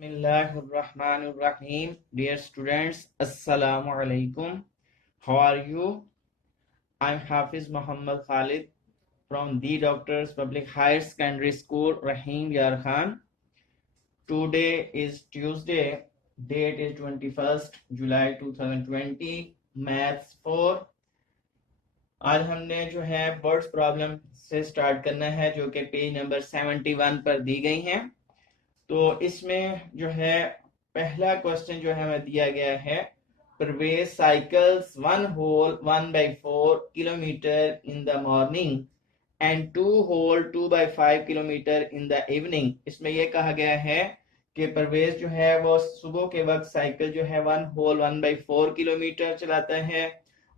Bismillahirrahmanirrahim. Dear students, Assalamu alaikum. How are you? I'm Hafiz Muhammad Khalid from The Doctors Public Higher Secondary School, Rahim Yar Khan. Today is Tuesday, date is 21st July 2020, Maths 4. आज हमने जो है words problem से start करना है जो कि page number 71 पर दी गई हैं। तो इसमें जो है पहला क्वेश्चन जो है हमें दिया गया है, प्रवेश cycles 1 whole 1/4 kilometre in the morning and 2 whole 2/5 kilometre in the evening. इसमें यह कहा गया है कि प्रवेश जो है वो सुबह के वक्त साइकिल जो है 1 whole 1/4 किलोमीटर चलाता है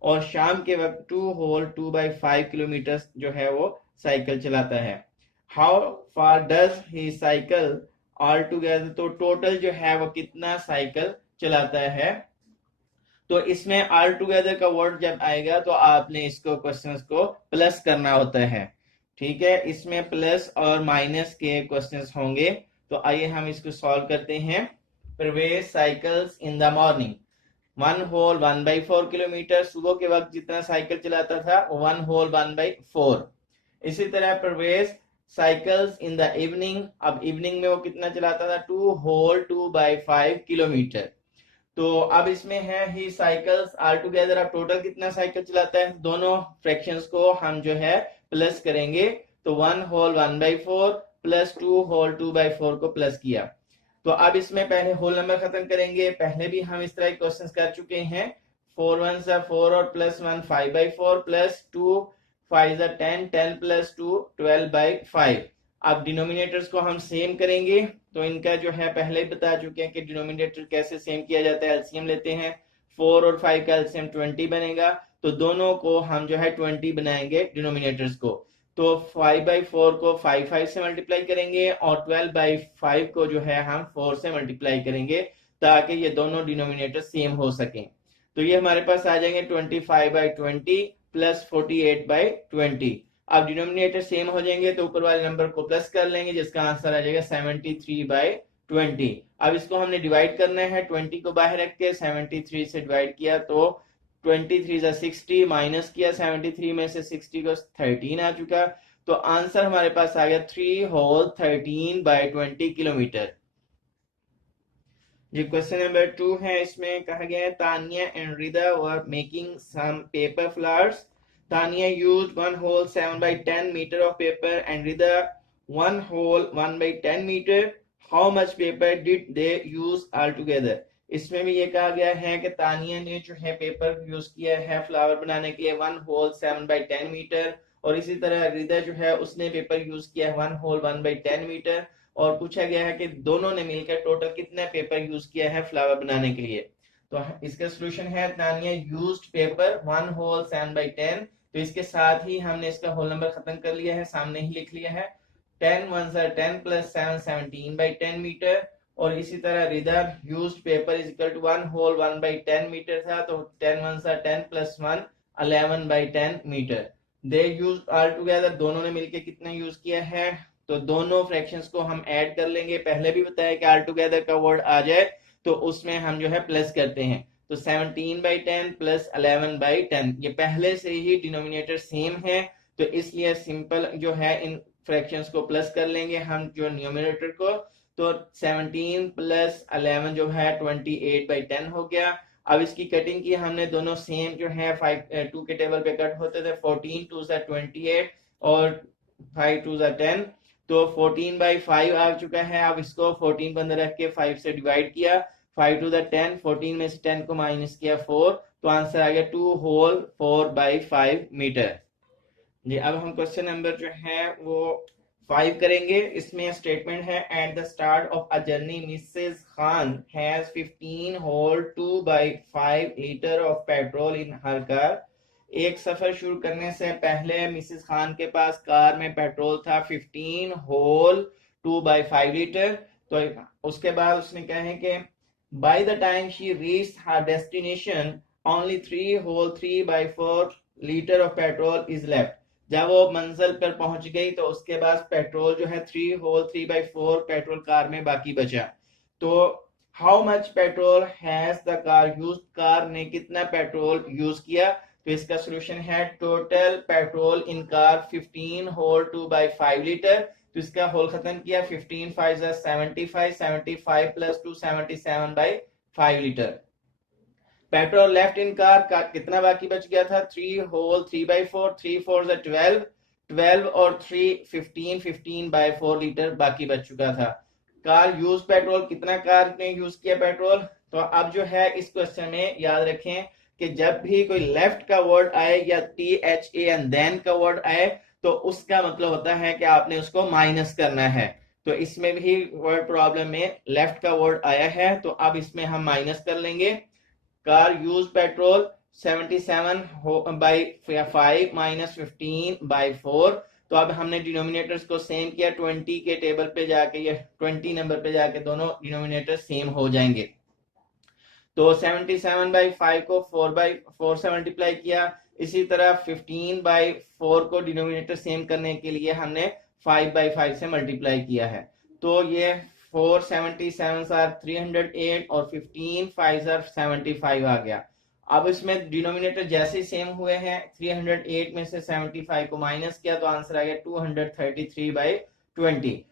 और शाम के वक्त 2 whole 2/5 किलोमीटर जो है वो साइकिल चलाता है। How far does he cycle all together, तो टोटल जो है वो कितना साइकिल चलाता है। तो इसमें ऑल टूगेदर का वर्ड जब आएगा तो आपने इसको क्वेश्चंस को प्लस करना होता है, ठीक है। इसमें प्लस और माइनस के क्वेश्चंस होंगे। तो आइए हम इसको सॉल्व करते हैं। प्रवेश cycles in the morning 1 whole 1/4 kilometre, सुबह के वक्त जितना साइकिल चलाता था 1 whole 1/4। इसी तरह प्रवेश साइकिल्स इन द इवनिंग, अब इवनिंग में वो कितना चलाता था 2 whole 2/5 किलोमीटर। तो अब इसमें है ही साइकिल्स ऑल टुगेदर, अब टोटल कितना साइकिल चलाता है, दोनों फ्रैक्शंस को हम जो है प्लस करेंगे। तो 1 whole 1/4 प्लस 2 whole 2/4 को प्लस किया। तो अब इसमें पहले होल नंबर खत्म करेंगे। पहले भी हम इस तरह के क्वेश्चंस कर चुके हैं। 4 1 4 और प्लस 1 5/4 प्लस 2 5 10 10 प्लस 2 12/5। अब डिनोमिनेटर्स को हम सेम करेंगे। तो इनका जो है पहले ही बता चुके हैं कि डिनोमिनेटर कैसे सेम किया जाता है। एलसीएम लेते हैं, 4 और 5 का एलसीएम 20 बनेगा। तो दोनों को हम जो है 20 बनाएंगे डिनोमिनेटर्स को। तो 5/4 को 5 से मल्टीप्लाई करेंगे और 12/5 को जो है हम 4 से मल्टीप्लाई करेंगे ताकि ये दोनों डिनोमिनेटर सेम हो सकें। तो ये हमारे पास आ जाएंगे 25/20 प्लस 48/20। अब डिनोमिनेटर सेम हो जाएंगे तो ऊपर वाले नंबर को प्लस कर लेंगे जिसका आंसर आ जाएगा 73/20। अब इसको हमने डिवाइड करना है, 20 को बाहर रख के 73 से डिवाइड किया तो 23 × 60 माइनस किया 73 में से 60 को 13 आ चुका। तो आंसर हमारे पास आ गया 3 whole 13/20 किलोमीटर। जो क्वेश्चन नंबर 2 है इसमें कहा गया है Tania and Rida were making some paper flowers. Tania used 1 whole 7/10 meter of paper and Rida 1 whole 1/10 meter. How much paper did they use altogether? इसमें भी ये कहा गया है कि तानिया ने जो है पेपर यूज किया है फ्लावर बनाने के लिए 1 whole 7/10 मीटर और इसी तरह रिदा जो है उसने पेपर यूज किया है 1 whole 1/10 मीटर। और पूछा गया है कि दोनों ने मिलकर टोटल कितना पेपर यूज किया है फ्लावर बनाने के लिए। तो इसका सोल्यूशन है तानिया यूज्ड पेपर 1 whole 7/10। तो इसके साथ ही हमने इसका होल नंबर खत्म कर लिया है, सामने ही लिख लिया है। 10 1 10 प्लस 7 17/10 मीटर। और इसी तरह Rida used paper is equal to 1 whole 1/10 metre था तो 10 1 10 plus 1 11/10 metre. They used all together, दोनों ने मिलकर कितना यूज किया है। तो दोनों फ्रैक्शंस को हम ऐड कर लेंगे। पहले भी बताया कि ऑल टुगेदर का वर्ड आ जाए तो उसमें हम जो है प्लस करते हैं। तो 17/10 प्लस 11/10, ये पहले से ही डिनोमिनेटर सेम है तो इसलिए सिंपल जो है इन फ्रैक्शंस को प्लस कर लेंगे हम जो न्यूमरेटर को। तो 17 प्लस 11 जो है 28/10 हो गया। अब इसकी कटिंग की हमने, दोनों सेम जो है 2 के टेबल पे कट होते थे। 14 2 28 और 5 2 10, तो 14/5 आ चुका है। अब इसको 14 को अंदर रख के 5 से डिवाइड किया, 5 to the 10, 14 में से 10 को माइनस किया 4, तो आंसर आ गया 2 whole 4/5 मीटर। जी अब हम क्वेश्चन नंबर जो है वो 5 करेंगे। इसमें स्टेटमेंट है at the start of a journey Mrs Khan has 15 whole 2/5 litre of petrol in her car. एक सफर शुरू करने से पहले मिसेस खान के पास कार में पेट्रोल था 15 whole 2/5 लीटर। तो उसके बाद उसने कहा है कि by the time she reached her destination only 3 whole 3/4 liter of petrol is left। जब वो मंजिल पर पहुंच गई तो उसके बाद पेट्रोल जो है 3 whole 3/4 पेट्रोल कार में बाकी बचा। तो how much petrol has the car use, car ने कितना पेट्रोल यूज किया। तो इसका सोल्यूशन है total petrol in car 15 whole 2/5 litre. तो इसका होल खत्म किया, 15 5 75, 75 plus 2 77/5 litre. Petrol left in car का कितना बाकी बच गया था, 3 होल 3/4, 3 4 12, 12 और 3 15, 15/4 लीटर बाकी बच चुका था। कार यूज पेट्रोल, कितना कार ने यूज किया पेट्रोल। तो अब जो है इस क्वेश्चन में याद रखें कि जब भी कोई लेफ्ट का वर्ड आए या THA एंड देन का वर्ड आए तो उसका मतलब होता है कि आपने उसको माइनस करना है। तो इसमें भी वर्ड प्रॉब्लम में लेफ्ट का वर्ड आया है, तो अब इसमें हम माइनस कर लेंगे। Car use petrol 77/5 minus 15/4। तो अब हमने डिनोमिनेटर्स को सेम किया, 20 के टेबल पे जाके या 20 नंबर पे जाके दोनों डिनोमिनेटर सेम हो जाएंगे। तो 77/5 को 4/4 से मल्टीप्लाई किया। इसी तरह 15/4 को डिनोमिनेटर सेम करने के लिए हमने 5/5 से मल्टीप्लाई किया है। तो ये 4 77 308 और 15 5 75 आ गया। अब इसमें डिनोमिनेटर जैसे सेम हुए हैं, 308 में से 75 को माइनस किया तो आंसर आ गया 233/20।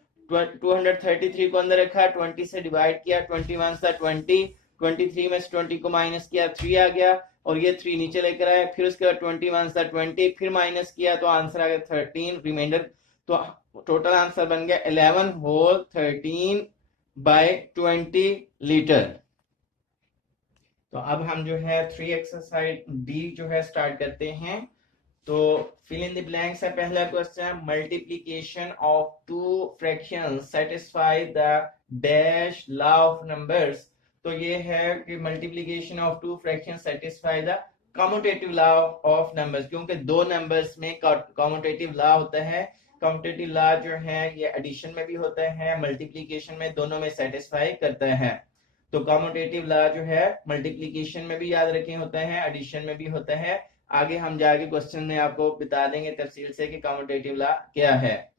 233 को अंदर रखा, 20 से डिवाइड किया, 21 था 20, 23 में से 20 को माइनस किया, 3 आ गया और ये 3 नीचे लेकर आए। फिर उसके बाद 21 था 20, फिर माइनस किया तो आंसर आ गया 13 रिमाइंडर। तो टोटल आंसर बन गया 11 होल 13/20 लीटर। तो अब हम जो है 3 एक्सरसाइज डी जो है स्टार्ट करते हैं। तो फिल इन द ब्लैंक्स है पहला question, multiplication of two fractions satisfy the dash law of numbers. तो ये है कि multiplication of two fraction satisfy the commutative law of numbers, क्योंकि दो नंबर्स में कम्यूटेटिव लॉ होता है। कम्यूटेटिव लॉ जो है ये एडिशन में भी होता है, मल्टीप्लिकेशन में, दोनों में सेटिस्फाई करता है। तो कम्यूटेटिव लॉ जो है मल्टीप्लिकेशन में भी याद रखें होता है, एडिशन में भी होता है। आगे हम जाके क्वेश्चन में आपको बता देंगे तफसील से कि कम्यूटेटिव लॉ क्या है।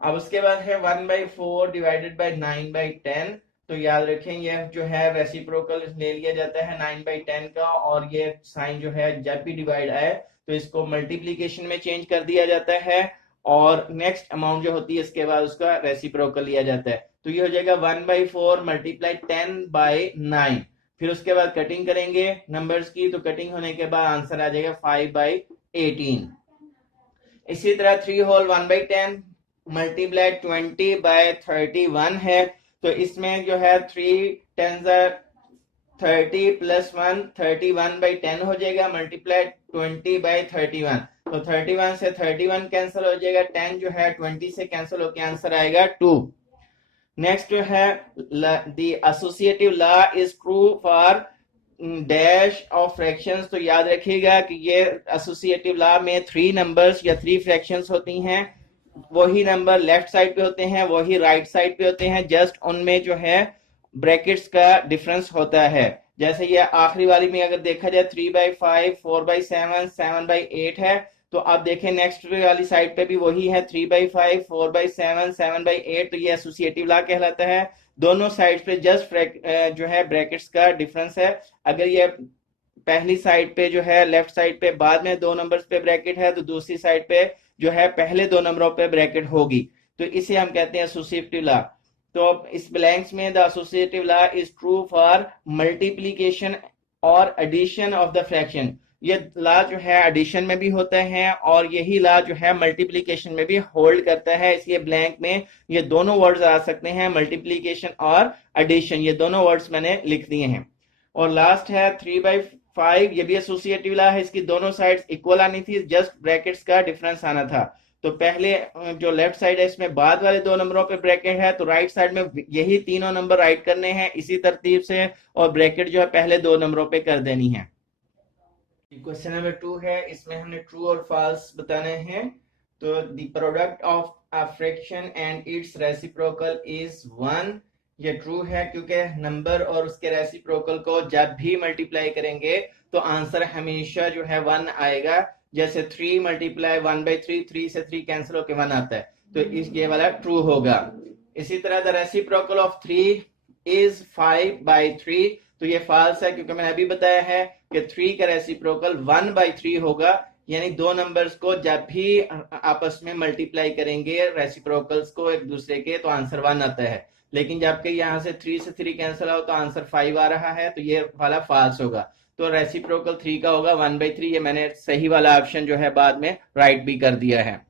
अब उसके बाद है 1/4 डिवाइडेड बाय 9/10। तो याद रखें यह जो है रेसिप्रोकल ले लिया जाता है 9/10 का, और ये साइन जो है जब भी डिवाइड आए तो इसको मल्टीप्लीकेशन में चेंज कर दिया जाता है और नेक्स्ट अमाउंट जो होती है इसके बाद उसका रेसिप्रोकल लिया जाता है। तो ये हो जाएगा 1/4 मल्टीप्लाई 10/9। फिर उसके बाद कटिंग करेंगे नंबर्स की, तो कटिंग होने के बाद आंसर आ जाएगा 5/18। इसी तरह 3 होल 1/10 मल्टीप्लाई 20/31 है। तो इसमें जो है 3 10 30 प्लस 1 31/10 हो जाएगा, मल्टीप्लाई 20/31। तो 31 से 31 कैंसिल हो जाएगा, 10 जो है 20 से कैंसिल होकर आंसर आएगा 2। नेक्स्ट जो है the associative law is true for dash of fractions. तो याद रखिएगा कि ये एसोसिएटिव लॉ में 3 नंबर्स या 3 फ्रैक्शंस होती हैं, वही नंबर लेफ्ट साइड पे होते हैं, वही राइट साइड पे होते हैं, जस्ट उनमें जो है ब्रैकेट्स का डिफरेंस होता है। जैसे ये आखिरी वाली में अगर देखा जाए 3/5 4/7 7/8 है, तो अब देखें नेक्स्ट वाली साइड पे भी वही है 3/5 4/7 7/8। तो ये एसोसिएटिव लॉ कहलाता है। दोनों साइड पे जस्ट जो है ब्रैकेट्स का डिफरेंस है। अगर ये पहली साइड पे जो है लेफ्ट साइड पे बाद में 2 नंबर्स पे ब्रैकेट है, तो दूसरी साइड पे जो है पहले 2 नंबरों पे ब्रैकेट होगी। तो इसे हम कहते हैं एसोसिएटिव लॉ। तो इस ब्लैंक्स में the associative law is true for multiplication और एडिशन ऑफ द फ्रैक्शन। ये लॉ जो है एडिशन में भी होता है और यही लॉ जो है मल्टीप्लिकेशन में भी होल्ड करता है। इसलिए ब्लैंक में ये दोनों वर्ड्स आ सकते हैं, मल्टीप्लिकेशन और एडिशन, ये दोनों वर्ड्स मैंने लिख दिए हैं। और लास्ट है 3/5, ये भी एसोसिएटिव लॉ है, इसकी दोनों साइड्स इक्वल आनी थी, जस्ट ब्रैकेट्स का डिफरेंस आना था। तो पहले जो लेफ्ट साइड है इसमें बाद वाले 2 नंबरों पे ब्रैकेट है, तो राइट साइड में यही तीनों नंबर राइट करने हैं इसी तरतीब से, और ब्रैकेट जो है पहले 2 नंबरों पे कर देनी है। क्वेश्चन नंबर 2 है, इसमें हमने ट्रू और फॉल्स बताने हैं। तो the product of a fraction and it's reciprocal is 1। ये ट्रू है क्योंकि नंबर और उसके रेसिप्रोकल को जब भी मल्टीप्लाई करेंगे तो आंसर हमेशा जो है 1 आएगा। जैसे 3 मल्टीप्लाई 1/3, 3 से 3 कैंसिल होकर 1 आता है, तो इस ये वाला ट्रू होगा। इसी तरह द रेसिप्रोकल ऑफ 3 इज 5/3। तो ये फॉल्स है क्योंकि मैंने अभी बताया है कि 3 का रेसिप्रोकल 1/3 होगा, यानी दो नंबर्स को जब भी आपस में मल्टीप्लाई करेंगे रेसिप्रोकल्स को एक दूसरे के, तो आंसर 1 आता है। लेकिन जबकि यहाँ से 3 से 3 कैंसिल हो तो आंसर 5 आ रहा है, तो ये वाला फॉल्स होगा। तो रेसिप्रोकल 3 का होगा 1/3। ये मैंने सही वाला ऑप्शन जो है बाद में राइट भी कर दिया है।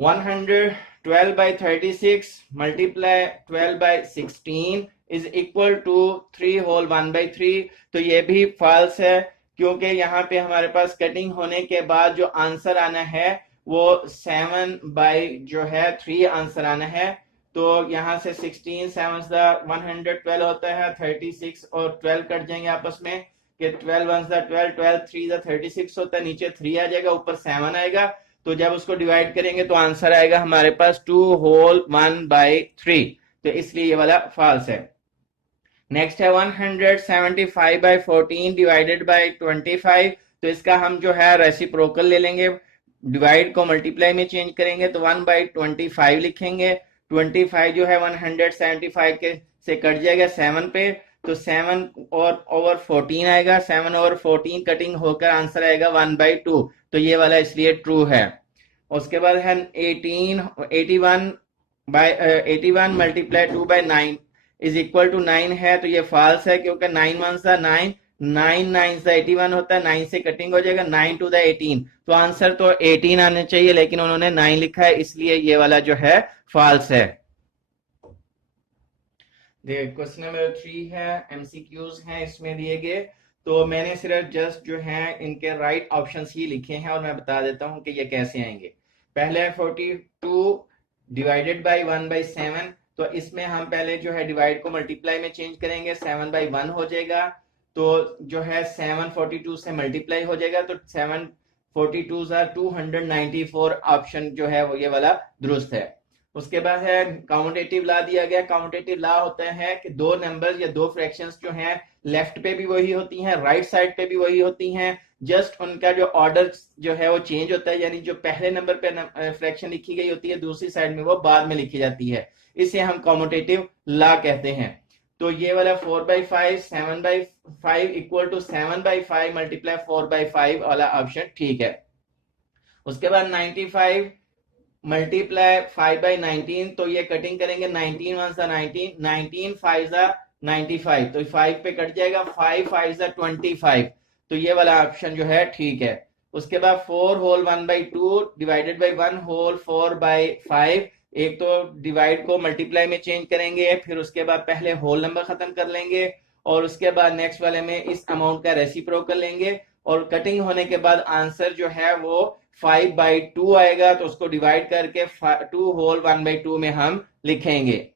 112/36 multiply 12/16 is equal to 3 whole 1/3। तो ये भी फॉल्स है क्योंकि यहाँ पे हमारे पास कटिंग होने के बाद जो आंसर आना है वो 7/3 आंसर आना है। तो यहाँ से 16 7 112 होता है, 36 और 12 कट जाएंगे आपस में कि 12 1 12 12 3 36 होता है, नीचे 3 आ जाएगा, ऊपर 7 आएगा। तो जब उसको डिवाइड करेंगे तो आंसर आएगा हमारे पास 2 होल 1/3। तो इसलिए ये वाला फॉल्स है। नेक्स्ट है 175/14 डिवाइडेड बाय 25। तो इसका हम जो है रेसिप्रोकल ले लेंगे, डिवाइड को मल्टीप्लाई में चेंज करेंगे तो 1/25 लिखेंगे। 25 जो है 175 के से कट जाएगा 7 पे, तो 7 और ओवर 14 आएगा, 7 ओवर 14 कटिंग होकर आंसर आएगा 1/2। तो ये वाला इसलिए ट्रू है। उसके बाद है 81 मल्टीप्लाई 2/9 इज इक्वल टू 9 है। तो ये फॉल्स है क्योंकि 9 1 9, 9 9 81 होता है, 9 से कटिंग हो जाएगा, 9 2 18। तो आंसर तो 18 आने चाहिए, लेकिन उन्होंने 9 लिखा है, इसलिए ये वाला जो है फॉल्स है। क्वेश्चन नंबर 3 है, एमसीक्यूज हैं इसमें दिए गए। तो मैंने सिर्फ जस्ट जो है इनके राइट ऑप्शंस ही लिखे हैं और मैं बता देता हूं कि ये कैसे आएंगे। पहले है 42 डिवाइडेड बाय 1/7। तो इसमें हम पहले जो है डिवाइड को मल्टीप्लाई में चेंज करेंगे, 7/1 हो जाएगा। तो जो है 7 42 से मल्टीप्लाई हो जाएगा, तो 7 42 294 ऑप्शन जो है वो ये वाला दुरुस्त है। उसके बाद है काउंटेटिव ला दिया गया। काउंटेटिव ला होता है कि दो नंबर्स या दो फ्रैक्शंस जो हैं लेफ्ट पे भी वही होती हैं, राइट साइड पे भी वही होती हैं, जस्ट उनका जो ऑर्डर जो है वो चेंज होता है, यानी जो पहले नंबर पे फ्रैक्शन लिखी गई होती है दूसरी साइड में वो बाद में लिखी जाती है। इसे हम कॉम्यूटेटिव ला कहते हैं। तो ये वाला 4/5 7/5 इक्वल टू 7/5 मल्टीप्लाई 4/5 वाला ऑप्शन ठीक है। उसके बाद 95 मल्टीप्लाई 5/19। तो ये कटिंग करेंगे, 19 1 19, 19 5 95। तो 5 पे कट जाएगा, 5 5 25। तो ये वाला ऑप्शन जो है ठीक है। उसके बाद 4 होल 1/2 डिवाइडेड बाय 1 होल 4/5। एक तो डिवाइड को मल्टीप्लाई में चेंज करेंगे, फिर उसके बाद पहले होल नंबर खत्म कर लेंगे और उसके बाद नेक्स्ट वाले में इस अमाउंट का रेसिप्रोकल लेंगे और कटिंग होने के बाद आंसर जो है वो 5/2 आएगा। तो उसको डिवाइड करके 2 होल 1/2 में हम लिखेंगे।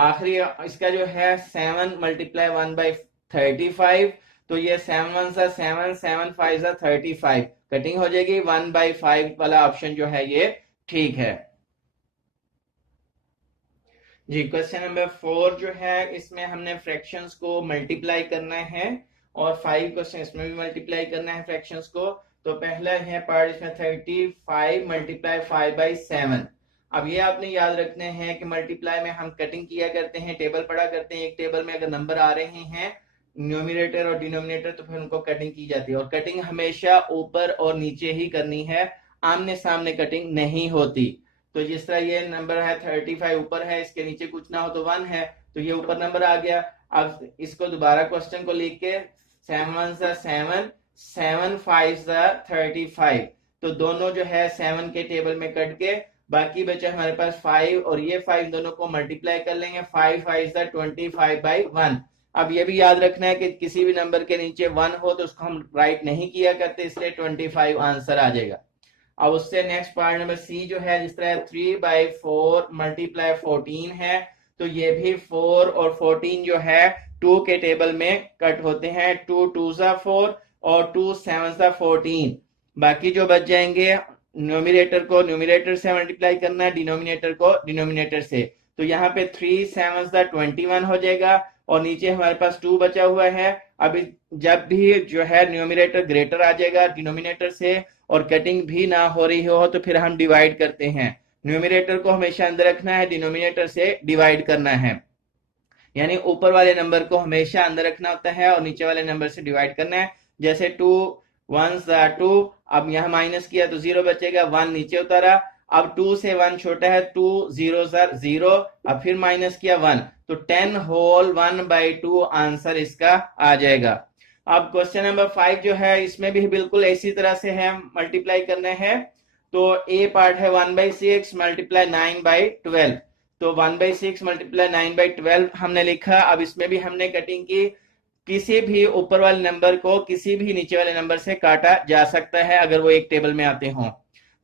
आखिरी इसका जो है 7 मल्टीप्लाई 1/35। तो ये 7 1 7 7 5 35 कटिंग हो जाएगी, 1/5 वाला ऑप्शन जो है ये ठीक है जी। क्वेश्चन नंबर 4 जो है इसमें हमने फ्रैक्शंस को मल्टीप्लाई करना है और 5 क्वेश्चन इसमें भी मल्टीप्लाई करना है फ्रैक्शंस को। तो पहला है पार्ट इसमें 35 मल्टीप्लाई 5/7। अब ये आपने याद रखने हैं कि मल्टीप्लाई में हम कटिंग किया करते हैं, टेबल पढ़ा करते हैं। एक टेबल में अगर नंबर आ रहे हैं न्यूमरेटर और डिनोमिनेटर तो फिर उनको कटिंग की जाती है और कटिंग हमेशा ऊपर और नीचे ही करनी है, आमने सामने कटिंग नहीं होती। तो जिस तरह ये नंबर है 35 ऊपर है, इसके नीचे कुछ ना हो तो 1 है, तो ये ऊपर नंबर आ गया। अब इसको दोबारा क्वेश्चन को लिख के 7 1 7 7 5 35। तो दोनों जो है 7 के टेबल में कट के बाकी बचा हमारे पास 5 और ये 5 दोनों को मल्टीप्लाई कर लेंगे, 5 5 25/1। अब ये भी याद रखना है कि किसी भी नंबर के नीचे 1 हो तो उसको हम राइट नहीं किया करते, इसलिए 25 आंसर आ जाएगा। अब उससे नेक्स्ट पार्ट नंबर सी जो है जिस तरह 3/4 मल्टीप्लाई 14 है, तो ये भी 4 और 14 जो है 2 के टेबल में कट होते हैं, 2 2 4 और 2 7 14। बाकी जो बच जाएंगे न्यूमरेटर को न्यूमरेटर से मल्टीप्लाई करना है, डिनोमिनेटर को डिनोमिनेटर से। तो यहाँ पे 3 7 21 हो जाएगा और नीचे हमारे पास 2 बचा हुआ है। अब जब भी जो है न्यूमरेटर ग्रेटर आ जाएगा डिनोमिनेटर से और कटिंग भी ना हो रही हो तो फिर हम डिवाइड करते हैं। न्यूमरेटर को हमेशा अंदर रखना है, डिनोमिनेटर से डिवाइड करना है। यानी ऊपर वाले नंबर को हमेशा अंदर रखना होता है और नीचे वाले नंबर से डिवाइड करना है। जैसे 2 1s are 2, अब यहाँ माइनस किया तो 0 बचेगा, 1 नीचे उतारा। अब 2 से 1 छोटा है, 2 0s are 0, अब फिर माइनस किया 1, तो 10 होल 1/2 आंसर इसका आ जाएगा। अब क्वेश्चन नंबर 5 जो है इसमें भी बिल्कुल इसी तरह से है, मल्टीप्लाई करना है। तो ए पार्ट है 1/6 मल्टीप्लाई 9/12, तो 1/6 मल्टीप्लाई 9/12 हमने लिखा। अब इसमें भी हमने कटिंग की, किसी भी ऊपर वाले नंबर को किसी भी नीचे वाले नंबर से काटा जा सकता है अगर वो एक टेबल में आते हों।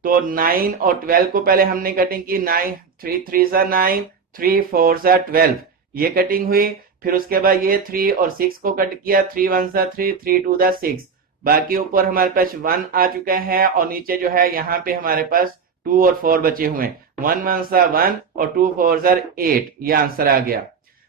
तो 9 और 12 को पहले हमने कटिंग की, 9 3 3s are 9, 3 4s are 12, ये कटिंग हुई। फिर उसके बाद ये 3 और 6 को कट किया, 3 1s are 3, 3 2s are 6। बाकी ऊपर हमारे पास 1 आ चुका है और नीचे जो है यहाँ पे हमारे पास 2 और 4 बचे हुए हैं। 1 1s are 1 और 2 4s are 8, ये आंसर आ गया।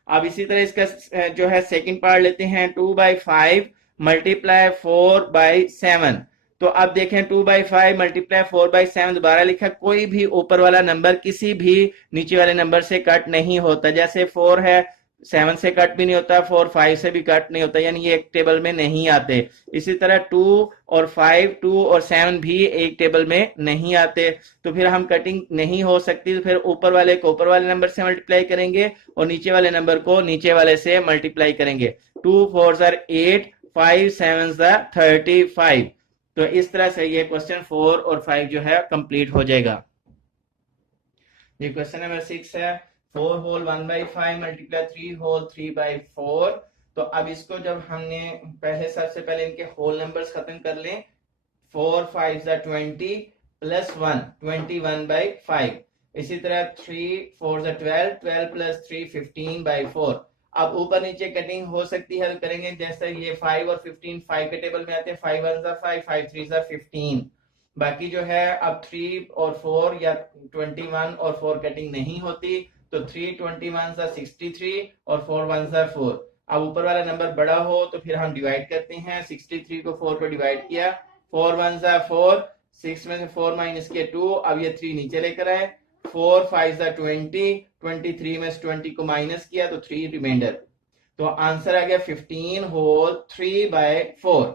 अब इसी तरह इसका जो है सेकंड पार्ट लेते हैं, 2/5 मल्टीप्लाई 4/7। तो अब देखें 2/5 मल्टीप्लाई 4/7 दोबारा लिखा, कोई भी ऊपर वाला नंबर किसी भी नीचे वाले नंबर से कट नहीं होता। जैसे 4 है, 7 से कट भी नहीं होता, 4 5 से भी कट नहीं होता, यानी ये एक टेबल में नहीं आते। इसी तरह 2 और 5, 2 और 7 भी एक टेबल में नहीं आते। तो फिर हम कटिंग नहीं हो सकती, तो फिर ऊपर वाले को ऊपर वाले नंबर से मल्टीप्लाई करेंगे और नीचे वाले नंबर को नीचे वाले से मल्टीप्लाई करेंगे। 2 4s are 8, 5 7s are 35। तो इस तरह से ये क्वेश्चन 4 और 5 जो है कंप्लीट हो जाएगा। ये क्वेश्चन नंबर 6 है, 4 होल 1/5 मल्टीप्लाई 3 होल 3/4। तो अब इसको जब हमने पहले सबसे पहले इनके होल नंबर्स खत्म कर लें, 4 5s are 20 प्लस 1 21/5। इसी तरह 3 4s are 12, 12 प्लस 3 15/4। अब ऊपर नीचे कटिंग हो सकती है, करेंगे जैसे ये 5 और 15 5 के टेबल में आते हैं, 5 1s are 5, 5 3s are 15। बाकी जो है अब 3 और 4 या 21 और 4 कटिंग नहीं होती, तो 3 21s are 63 और 4 1s are 4। अब ऊपर वाला नंबर बड़ा हो तो फिर हम डिवाइड करते हैं, 63 को 4 पे डिवाइड किया, 4 1s are 4, 6 में से 4 माइनस किया 2, अब ये 3 नीचे लेकर आए, 4 5s are 20, 23 में से 20 को माइनस किया तो 3 रिमाइंडर। तो आंसर आ गया 15 होल 3/4।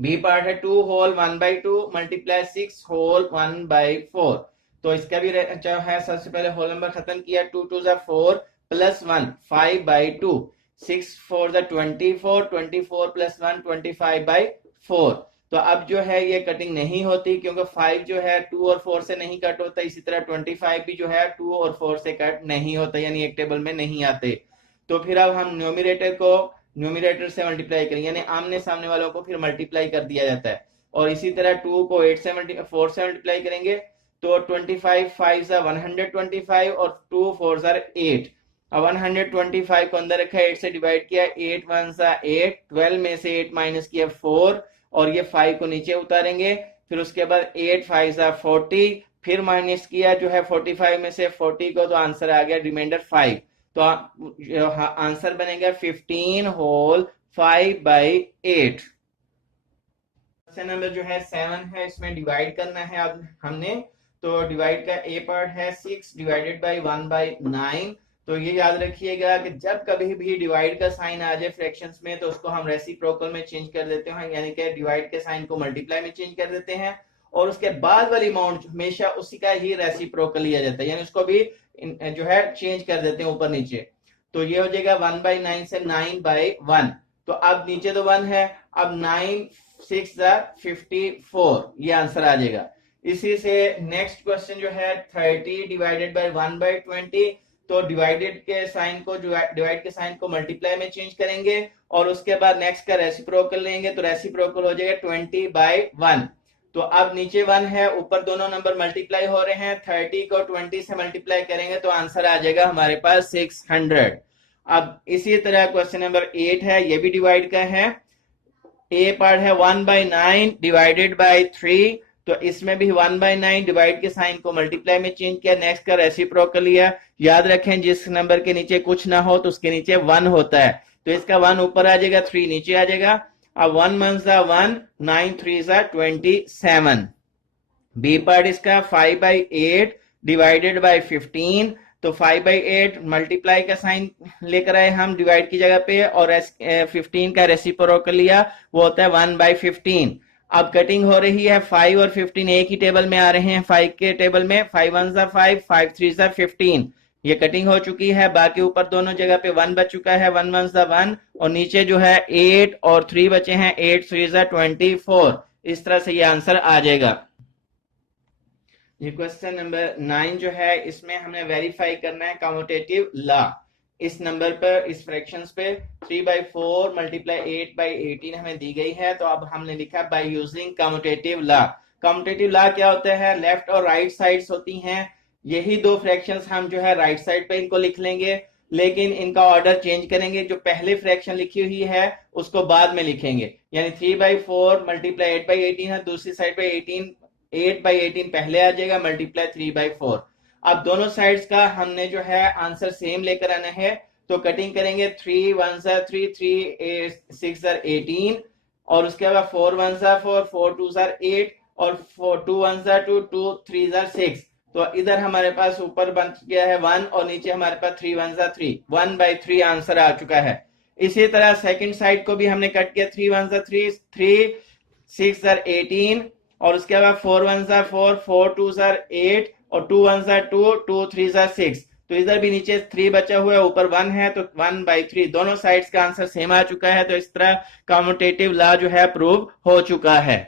बी पार्ट है 2 होल 1/2 मल्टीप्लाई 6 होल 1/4। तो इसका भी जो है सबसे पहले होल नंबर खत्म किया, 2 2s are 4 plus 1 5/2, 6 4s are 24, 24 plus 1 25/4। तो अब जो है ये कटिंग नहीं होती क्योंकि 5 जो है 2 और 4 से नहीं कट होता, इसी तरह 25 भी जो है 2 और 4 से कट नहीं होता, यानी एक टेबल में नहीं आते। तो फिर अब हम न्यूमरेटर को न्यूमरेटर से मल्टीप्लाई करेंगे, यानी आमने सामने वालों को फिर मल्टीप्लाई कर दिया जाता है। और इसी तरह 2 को 4 से मल्टीप्लाई करेंगे, तो 25 5s are 125 और 2 4s are 8। अब 125 को अंदर रखा, 8 से डिवाइड किया, 8 1s are 8, 12 में से 8 माइनस किया 4 और ये 5 को नीचे उतारेंगे। फिर उसके बाद 8 5s are 40, फिर माइनस किया जो है 45 में से 40 को, तो आंसर आ गया रिमाइंडर 5। तो आंसर बनेगा 15 होल 5/8। क्वेश्चन नंबर जो है 7 है, इसमें डिवाइड करना है अब हमने। तो डिवाइड का ए पार्ट है 6 डिवाइडेड बाय 1/9। तो ये याद रखिएगा कि जब कभी भी डिवाइड का साइन आ जाए फ्रैक्शंस में तो उसको हम रेसिप्रोकल में चेंज कर देते हैं, यानी कि डिवाइड के साइन को मल्टीप्लाई में चेंज कर देते हैं और उसके बाद वाली अमाउंट हमेशा उसी का ही रेसिप्रोकल लिया जाता है, यानी उसको भी जो है चेंज कर देते हैं ऊपर नीचे। तो ये हो जाएगा 1/9 से 9/1। तो अब नीचे तो 1 है, अब 9 6 54, ये आंसर आ जाएगा। इसी से नेक्स्ट क्वेश्चन जो है 30 डिवाइडेड बाय 1/20। तो डिवाइडेड के साइन को डिवाइड के साइन को मल्टीप्लाई में चेंज करेंगे और उसके बाद नेक्स्ट का रेसिप्रोकल लेंगे, तो रेसिप्रोकल हो जाएगा 20/1। तो अब नीचे 1 है, ऊपर दोनों नंबर मल्टीप्लाई हो रहे हैं, 30 को 20 से मल्टीप्लाई करेंगे तो आंसर आ जाएगा हमारे पास 600। अब इसी तरह क्वेश्चन नंबर 8 है, ये भी डिवाइड का है। ए पार्ट है 1/9 डिवाइडेड बाय 3। तो इसमें भी 1/9 डिवाइड के साइन को मल्टीप्लाई में चेंज किया, नेक्स्ट का रेसिप्रोकल लिया। याद रखें जिस नंबर के नीचे कुछ ना हो तो उसके नीचे 1 होता है, तो इसका 1 ऊपर आ जाएगा, 3 नीचे आ जाएगा। अब 1 1s are 1, 9 3s are 27। B part इसका 5/8 डिवाइडेड बाय 15। तो 5/8 मल्टीप्लाई का साइन लेकर आए हम डिवाइड की जगह पे, और 15 का रेसिप्रोकल लिया, वो होता है 1/15। अब कटिंग हो रही है, 5 और 15 एक ही टेबल में आ रहे हैं, 5 के टेबल में 5 1 ज़ा 5, 5 3 ज़ा 15, ये कटिंग हो चुकी है। बाकी ऊपर दोनों जगह पे 1 बच चुका है, 1 1 ज़ा 1, और नीचे जो है 8 और 3 बचे हैं, 8 3 ज़ा 24। इस तरह से ये आंसर आ जाएगा। ये क्वेश्चन नंबर 9 जो है, इसमें हमने वेरीफाई करना है कम्यूटेटिव लॉ। इस नंबर पर, इस फ्रैक्शंस पे 3/4 मल्टीप्लाई 8/18 हमें दी गई है, तो अब हमने लिखा by using commutative law. Commutative law क्या होता है? लेफ्ट और राइट साइड्स होती हैं, यही दो फ्रैक्शंस हम जो है राइट साइड पे इनको लिख लेंगे, लेकिन इनका ऑर्डर चेंज करेंगे। जो पहले फ्रैक्शन लिखी हुई है उसको बाद में लिखेंगे, यानी 3/4 मल्टीप्लाई 8/18 है, दूसरी साइड पे 8/18 पहले आ जाएगा, मल्टीप्लाई 3/4। अब दोनों साइड्स का हमने जो है आंसर सेम लेकर आना है, तो कटिंग करेंगे, 3 1 ज़ा 3, 3 6 ज़ा 18, और उसके बाद 4 1 ज़ा 4, 4 2 ज़ा 8, और 2 1 ज़ा 2, 2 3 ज़ा 6। तो इधर हमारे पास ऊपर बन गया है 1, और नीचे हमारे पास 3 1 ज़ा 3, 1/3 आंसर आ चुका है। इसी तरह सेकंड साइड को भी हमने कट किया, 3 1 ज़ा 3, 3 6 ज़ा 18, और उसके बाद 4 1 ज़ा 4, 4 2 ज़ा 8, और 2 1 ज़ा 2, 2 3 ज़ा 6। तो इधर भी नीचे 3 बचा हुआ है, ऊपर 1 है, तो 1/3 दोनों साइड्स का आंसर सेम आ चुका है। तो इस तरह कम्यूटेटिव लॉ जो है प्रूव हो चुका है।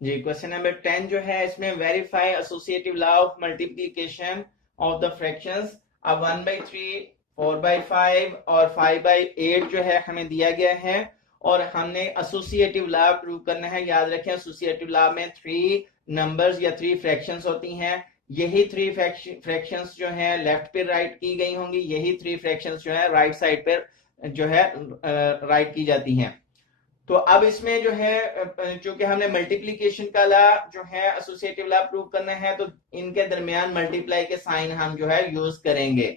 जी, क्वेश्चन नंबर 10 जो है, इसमें verify associative law of multiplication of the fractions. अब 1/3, 4/5 और 5/8 जो है हमें दिया गया है, और हमने एसोसिएटिव लॉ प्रूव करना है। याद रखें, एसोसिएटिव लॉ में 3 नंबर्स या 3 फ्रैक्शंस होती हैं, यही 3 फ्रैक्शंस जो है लेफ्ट पे राइट की गई होंगी, यही 3 फ्रैक्शंस जो है राइट साइड पे जो है राइट की जाती हैं। तो अब इसमें जो है, चूंकि हमने मल्टीप्लीकेशन का लॉ जो है एसोसिएटिव लॉ प्रूव करना है, तो इनके दरमियान मल्टीप्लाई के साइन हम जो है यूज करेंगे।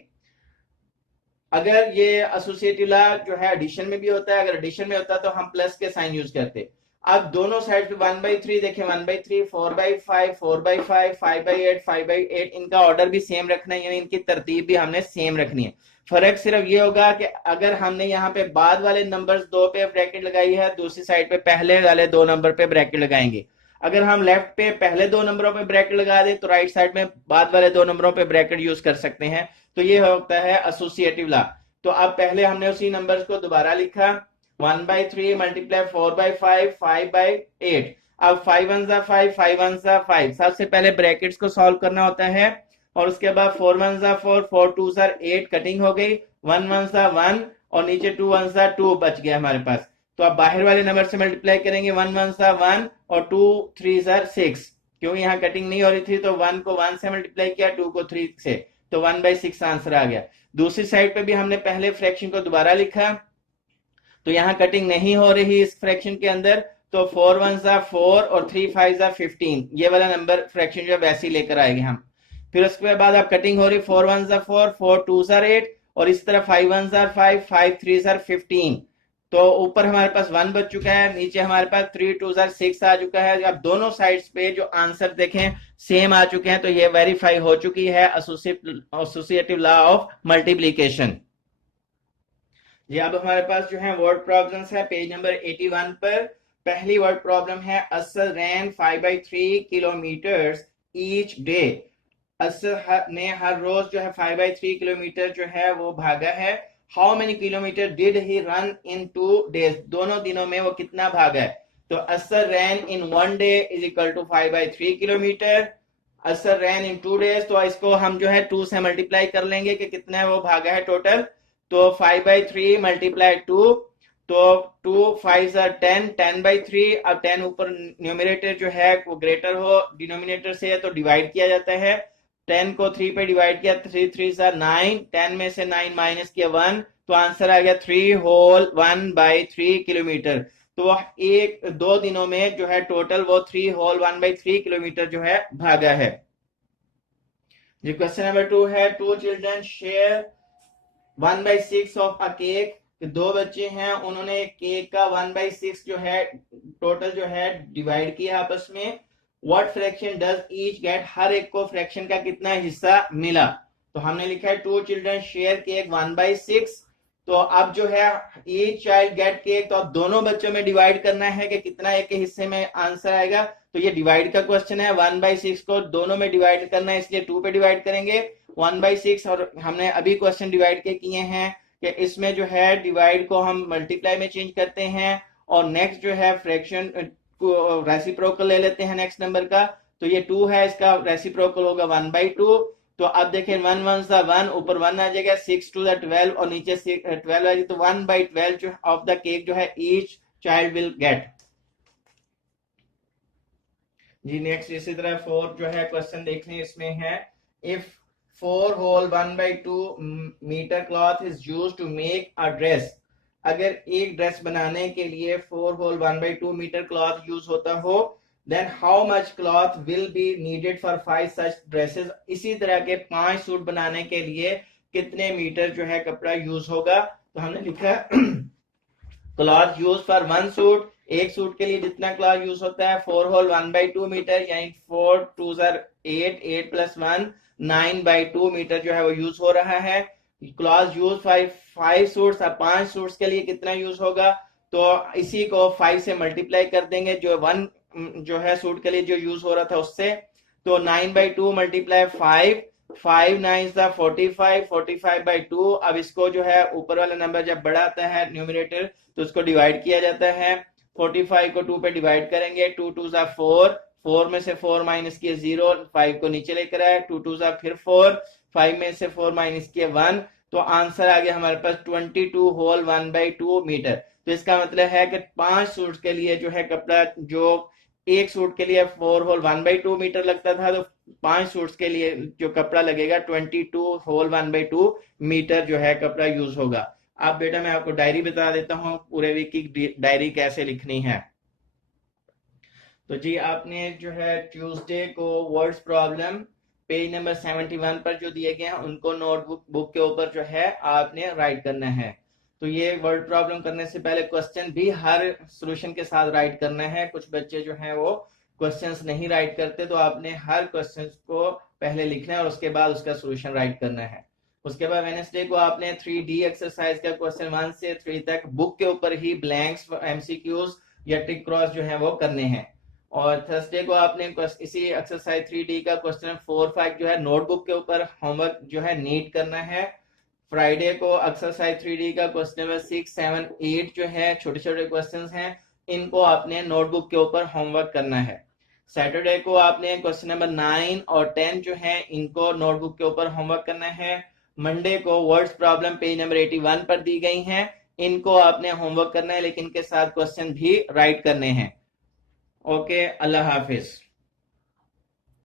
अगर ये एसोसिएटिव लॉ जो है एडिशन में भी होता है, अगर एडिशन में होता है तो हम प्लस के साइन यूज करते। अब दोनों साइड पे 1/3 देखें, 1/3, 4/5, 4/5, 5/8, 5/8, इनका ऑर्डर भी सेम रखना है, यानी इनकी तरतीब भी हमने सेम रखनी है। फर्क सिर्फ ये होगा कि अगर हमने यहाँ पे बाद वाले नंबर्स 2 पे ब्रैकेट लगाई है, दूसरी साइड पे पहले वाले 2 नंबर पे ब्रैकेट लगाएंगे। अगर हम लेफ्ट पे पहले 2 नंबरों पे ब्रैकेट लगा दें, तो राइट साइड में बाद वाले 2 नंबरों पे ब्रैकेट यूज कर सकते हैं। तो ये होता है एसोसिएटिव लॉ। तो अब पहले हमने उसी नंबर्स को दोबारा लिखा, 1/3 मल्टीप्लाई 4/5, 5/8। अब 5 1 ज़ा 5, 5 1 ज़ा 5, सबसे पहले ब्रैकेट्स को सॉल्व करना होता है, और उसके बाद 4 1 ज़ा 4, 4 2 ज़ा 8, कटिंग हो गई, 1 1 ज़ा 1, और नीचे 2 1 ज़ा 2 बच गया हमारे पास। तो अब बाहर वाले नंबर से मल्टीप्लाई करेंगे, 1 1 ज़ा 1, और 2 3 ज़ा 6, क्योंकि यहाँ कटिंग नहीं हो रही थी, तो 1 को 1 से मल्टीप्लाई किया, 2 को 3 से, तो 1/6 आंसर आ गया। दूसरी साइड पे भी हमने पहले फ्रैक्शन को दोबारा लिखा, तो यहाँ कटिंग नहीं हो रही इस फ्रैक्शन के अंदर, तो 4 1 ज़ा 4, और 3 5 ज़ा 15, ये वाला नंबर फ्रैक्शन जो वैसे ही लेकर आएंगे हम। फिर उसके बाद अब कटिंग हो रही, 4 1 ज़ा 4, 4 2 ज़ा 8, और इस तरह 5 1 ज़ा 5, 5 3 ज़ा 15। तो ऊपर हमारे पास 1 बच चुका है, नीचे हमारे पास 3 2 ज़ा 6 आ चुका है। अब दोनों साइड्स पे जो आंसर देखें सेम आ चुके हैं, तो ये वेरीफाई हो चुकी है एसोसिएटिव लॉ ऑफ मल्टीप्लिकेशन। ये अब हमारे पास जो है वर्ड प्रॉब्लम्स है पेज नंबर 81 पर। पहली वर्ड प्रॉब्लम है, असल रैन 5/3 किलोमीटर ईच डे। असल ने हर रोज जो है 5/3 किलोमीटर जो है वो भागा है। How many kilometre did he run in 2 days, दोनों दिनों में वो कितना भागा है। तो असल ran in 1 day is equal to 5/3 kilometre. असल रैन इन 2 days, तो इसको हम जो है 2 से मल्टीप्लाई कर लेंगे कि कितना वो भागा है टोटल। तो 5/3 मल्टीप्लाई 2, तो 2 5 ज़ा 10, 10/3। अब 10 ऊपर न्यूमरेटर जो है वो ग्रेटर हो डिनोमिनेटर से, तो डिवाइड किया जाता है। 10 को 3 पे डिवाइड किया, 3 3 ज़ा 9, 10 में से 9 माइनस किया 1, तो आंसर आ गया 3 होल 1/3 किलोमीटर। तो एक 2 दिनों में जो है टोटल वो 3 होल 1/3 किलोमीटर जो है भागा है। जी, क्वेश्चन नंबर 2 है, 2 children share 1/6 of a cake. 2 बच्चे हैं, उन्होंने केक का 1/6 जो है टोटल जो है डिवाइड किया आपस में। What fraction does each get, हर एक को फ्रैक्शन का कितना हिस्सा मिला। तो हमने लिखा है 2 चिल्ड्रन शेयर केक 1/6। तो अब जो है ईच चाइल्ड गेट केक, तो अब दोनों बच्चों में डिवाइड करना है कि कितना एक के हिस्से में आंसर आएगा। तो ये डिवाइड का क्वेश्चन है, 1/6 को दोनों में डिवाइड करना है, इसलिए 2 पे डिवाइड करेंगे 1/6। और हमने अभी क्वेश्चन डिवाइड के किए हैं कि इसमें जो है डिवाइड को हम मल्टीप्लाई में चेंज करते हैं, और नेक्स्ट जो है फ्रैक्शन को रेसिप्रोकल ले लेते हैं नेक्स्ट नंबर का। तो ये 2 है, इसका रेसिप्रोकल होगा 1/2। तो अब देखें 1 1 सा 1, ऊपर 1 आ जाएगा, 6 2 12 और नीचे 12 आ जाएगी। तो 1/12 जो ऑफ द केक जो है ईच चाइल्ड विल गेट। जी नेक्स्ट इसी तरह 4 जो है क्वेश्चन देख लें, इसमें है if 4 whole 1/2 metre cloth is used to make a dress, अगर एक ड्रेस बनाने के लिए 4 होल 1/2 मीटर क्लॉथ यूज होता हो, then how much cloth will be needed for 5 such dresses, इसी तरह के 5 सूट बनाने के लिए कितने मीटर जो है कपड़ा यूज होगा। तो हमने लिखा क्लॉथ यूज फॉर 1 सूट, एक सूट के लिए जितना क्लॉथ यूज होता है 4 होल 1/2 मीटर, यानी 4 2 8, 8 + 1 9/2 मीटर जो है वो यूज हो रहा है। क्लॉथ यूज 5 सूट्स, अब 5 सूट्स के लिए कितना यूज होगा, तो इसी को 5 से मल्टीप्लाई कर देंगे, जो 1 जो है सूट के लिए जो यूज हो रहा था उससे। तो 9/2 मल्टीप्लाई 5, 5 9 45, 45/2। अब इसको जो है ऊपर वाला नंबर जब बड़ा आता है न्यूमरेटर, तो उसको डिवाइड किया जाता है। 45 को 2 पे डिवाइड करेंगे, 2 2 4, 4 में से 4 माइनस किए 0, 5 को नीचे लेकर आए, 2 2 फिर 4, 5 में से 4 माइनस किए 1। तो आंसर आ गया हमारे पास 22 होल 1/2 मीटर। तो इसका मतलब है कि 5 सूट के लिए जो है कपड़ा, जो एक सूट के लिए 4 होल 1/2 मीटर लगता था, तो 5 सूट्स के लिए जो कपड़ा लगेगा 22 होल 1/2 मीटर जो है कपड़ा यूज होगा। अब बेटा मैं आपको डायरी बता देता हूँ, पूरे वीक की डायरी कैसे लिखनी है। तो जी आपने जो है ट्यूसडे को वर्ड्स प्रॉब्लम पेज नंबर 71 पर जो दिए गए हैं उनको नोटबुक के ऊपर जो है आपने राइट करना है। तो ये वर्ड प्रॉब्लम करने से पहले क्वेश्चन भी हर सॉल्यूशन के साथ राइट करना है। कुछ बच्चे जो हैं वो क्वेश्चंस नहीं राइट करते, तो आपने हर क्वेश्चन को पहले लिखना है और उसके बाद उसका सॉल्यूशन राइट करना है। उसके बाद वेडनेसडे को आपने 3D एक्सरसाइज का क्वेश्चन 1 से 3 तक बुक के ऊपर ही ब्लैंक्स, MCQs या टिक क्रॉस जो है वो करने हैं। और थर्सडे को आपने इसी एक्सरसाइज 3D का क्वेश्चन 4 5 जो है नोटबुक के ऊपर होमवर्क जो है नीट करना है। फ्राइडे को एक्सरसाइज 3D का क्वेश्चन नंबर 6 7 8 जो है छोटे छोटे क्वेश्चंस हैं, इनको आपने नोटबुक के ऊपर होमवर्क करना है। सैटरडे को आपने क्वेश्चन नंबर 9 और 10 जो है इनको नोटबुक के ऊपर होमवर्क करना है। मंडे को वर्ड्स प्रॉब्लम पेज नंबर 81 पर दी गई हैं, इनको आपने होमवर्क करना है, लेकिन इनके साथ क्वेश्चन भी राइट करने हैं। ओके, अल्लाह हाफिज।